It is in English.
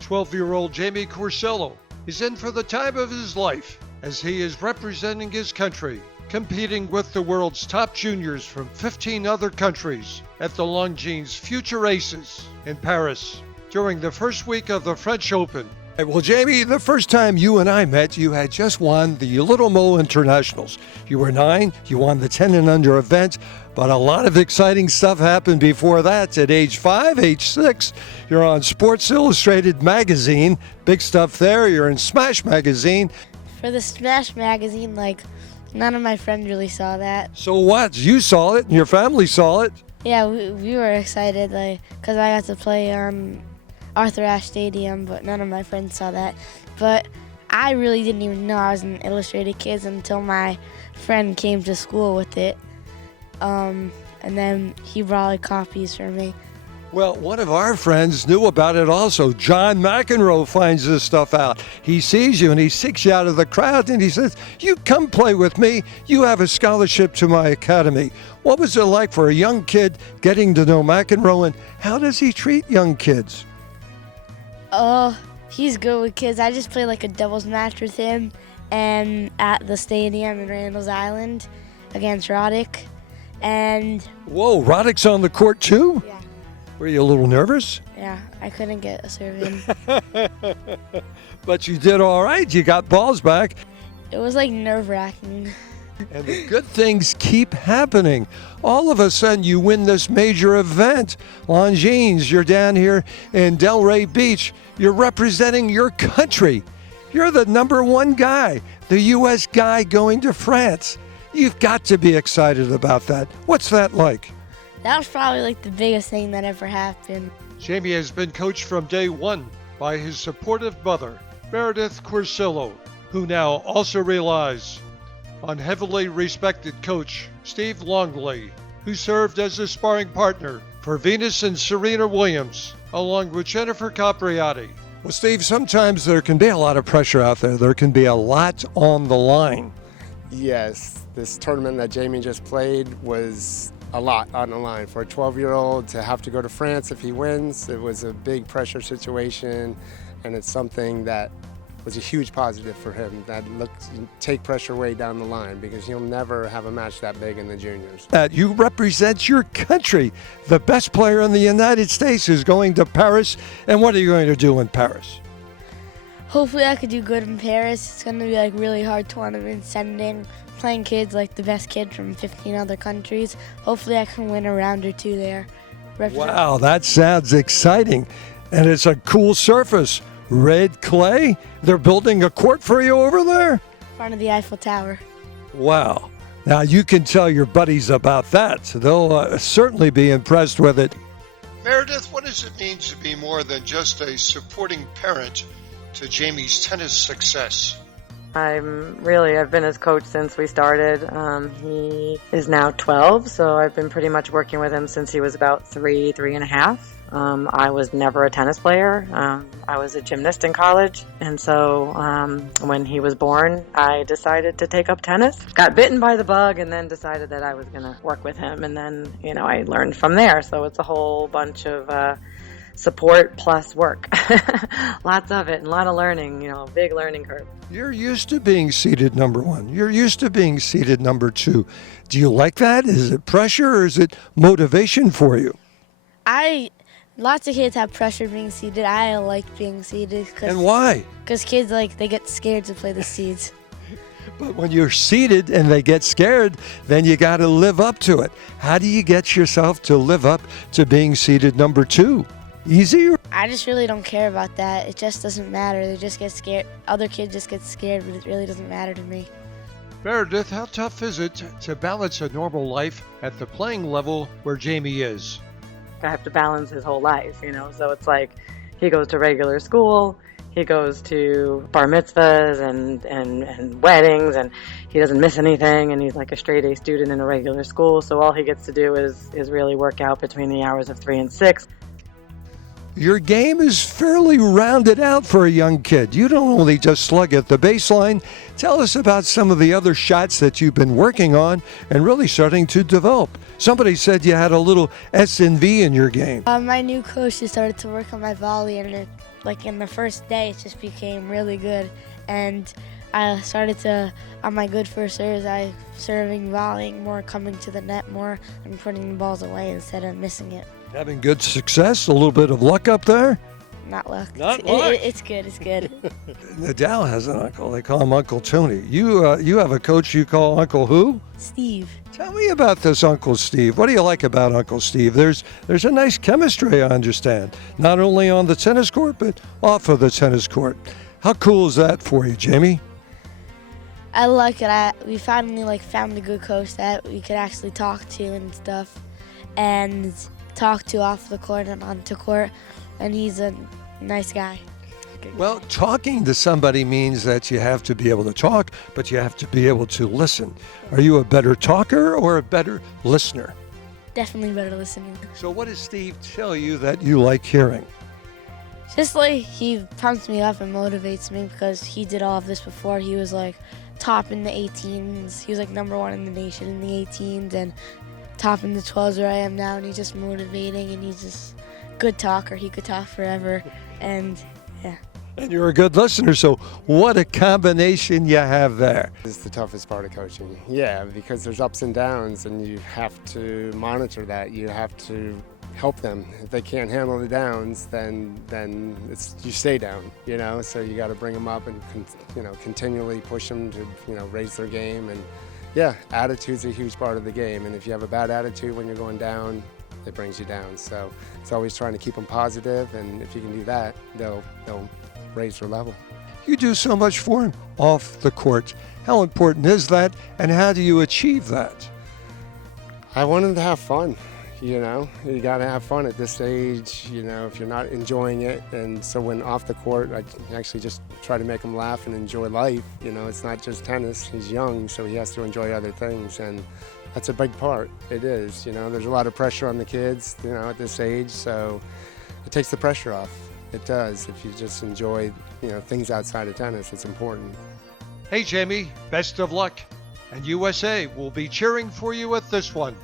12-year-old Jamie CORSILLO is in for the time of his life as he is representing his country, competing with the world's top juniors from 15 other countries at the Longley's Future Aces in Paris during the first week of the French Open. Well, Jamie, the first time you and I met, you had just won the Little Mo Internationals. You were 9, you won the 10 and under event, but a lot of exciting stuff happened before that. At age 5, age 6, you're on Sports Illustrated magazine. Big stuff there. You're in Smash magazine. For the Smash magazine, none of my friends really saw that. So what? You saw it and your family saw it? Yeah, we were excited, because I got to play on Arthur Ashe Stadium, but none of my friends saw that. But I really didn't even know I was in Illustrated Kids until my friend came to school with it. And then he brought copies for me. Well, one of our friends knew about it also. John McEnroe finds this stuff out. He sees you and he seeks you out of the crowd and he says, "You come play with me. You have a scholarship to my academy." What was it like for a young kid getting to know McEnroe, and how does he treat young kids? Oh, he's good with kids. I just played a doubles match with him and at the stadium in Randall's Island against Roddick. And whoa, Roddick's on the court too? Yeah. Were you a little nervous? Yeah, I couldn't get a serve in. But you did all right. You got balls back. It was nerve-wracking. And the good things keep happening. All of a sudden, you win this major event. Longines, you're down here in Delray Beach. You're representing your country. You're the #1 guy, the U.S. guy going to France. You've got to be excited about that. What's that like? That was probably the biggest thing that ever happened. Jamie has been coached from day one by his supportive mother, Meredith CORSILLO, who now also relies on heavily respected coach Steve Longley, who served as a sparring partner for Venus and Serena Williams, along with Jennifer Capriati. Well, Steve, sometimes there can be a lot of pressure out there. There can be a lot on the line. Yes, this tournament that Jamie just played was a lot on the line. For a 12-year-old to have to go to France if he wins, it was a big pressure situation, and it's something that was a huge positive for him. That take pressure way down the line, because he'll never have a match that big in the juniors. You represent your country. The best player in the United States is going to Paris, and what are you going to do in Paris? Hopefully I could do good in Paris. It's going to be really hard tournament, playing kids the best kid from 15 other countries. Hopefully I can win a round or two there. Wow, that sounds exciting. And it's a cool surface. Red clay? They're building a court for you over there? In front of the Eiffel Tower. Wow. Now you can tell your buddies about that. They'll certainly be impressed with it. Meredith, what does it mean to be more than just a supporting parent to Jamie's tennis success? I've been his coach since we started. He is now 12, so I've been pretty much working with him since he was about 3.5. I was never a tennis player. I was a gymnast in college, and so when he was born, I decided to take up tennis. Got bitten by the bug, and then decided that I was going to work with him, and then I learned from there. So it's a whole bunch of support plus work. Lots of it, and a lot of learning, big learning curve. You're used to being seeded #1. You're used to being seeded #2. Do you like that? Is it pressure or is it motivation for you? Lots of kids have pressure being seeded. I like being seeded. And why? Because kids, they get scared to play the seeds. But when you're seeded and they get scared, then you got to live up to it. How do you get yourself to live up to being seeded #2? Easy? I just really don't care about that. It just doesn't matter. They just get scared. Other kids just get scared, but it really doesn't matter to me. Meredith, how tough is it to balance a normal life at the playing level where Jamie is? I have to balance his whole life, so it's he goes to regular school, he goes to bar mitzvahs and weddings, and he doesn't miss anything, and he's a straight A student in a regular school, so all he gets to do is really work out between the hours of 3 and 6. Your game is fairly rounded out for a young kid. You don't only just slug at the baseline. Tell us about some of the other shots that you've been working on and really starting to develop. Somebody said you had a little S&V in your game. My new coach just started to work on my volley, and like in the first day, it just became really good. And I started to, on my good first serves, I serving, volleying more, coming to the net more, and putting the balls away instead of missing it. Having good success, a little bit of luck up there? Not luck. Not luck? It's good, it's good. Nadal has an uncle. They call him Uncle Tony. You have a coach you call Uncle who? Steve. Tell me about this Uncle Steve. What do you like about Uncle Steve? There's a nice chemistry, I understand, not only on the tennis court, but off of the tennis court. How cool is that for you, Jamie? I like it. We finally found a good coach that we could actually talk to and stuff, and talk to off the court and onto court, and he's a nice guy. Well, talking to somebody means that you have to be able to talk, but you have to be able to listen. Are you a better talker or a better listener? Definitely better listening. So what does Steve tell you that you like hearing? Just like he pumps me up and motivates me because he did all of this before. He was like top in the 18s. He was like number 1 in the nation in the 18s and top in the 12s where I am now. And he's just motivating and he's just good talker. He could talk forever. And yeah. And you're a good listener, so what a combination you have there. This is the toughest part of coaching. Yeah, because there's ups and downs and you have to monitor that. You have to help them. If they can't handle the downs, then you stay down, so you got to bring them up and continually push them to raise their game. And yeah, attitude's a huge part of the game, and if you have a bad attitude when you're going down, it brings you down. So it's always trying to keep them positive, and if you can do that, they'll raise their level. You do so much for him off the court. How important is that, and how do you achieve that? I want them to have fun. You got to have fun at this age, if you're not enjoying it. And so when off the court, I actually just try to make him laugh and enjoy life. It's not just tennis. He's young, so he has to enjoy other things. And that's a big part. It is. There's a lot of pressure on the kids, at this age. So it takes the pressure off. It does. If you just enjoy, things outside of tennis, it's important. Hey, Jamie, best of luck. And USA will be cheering for you at this one.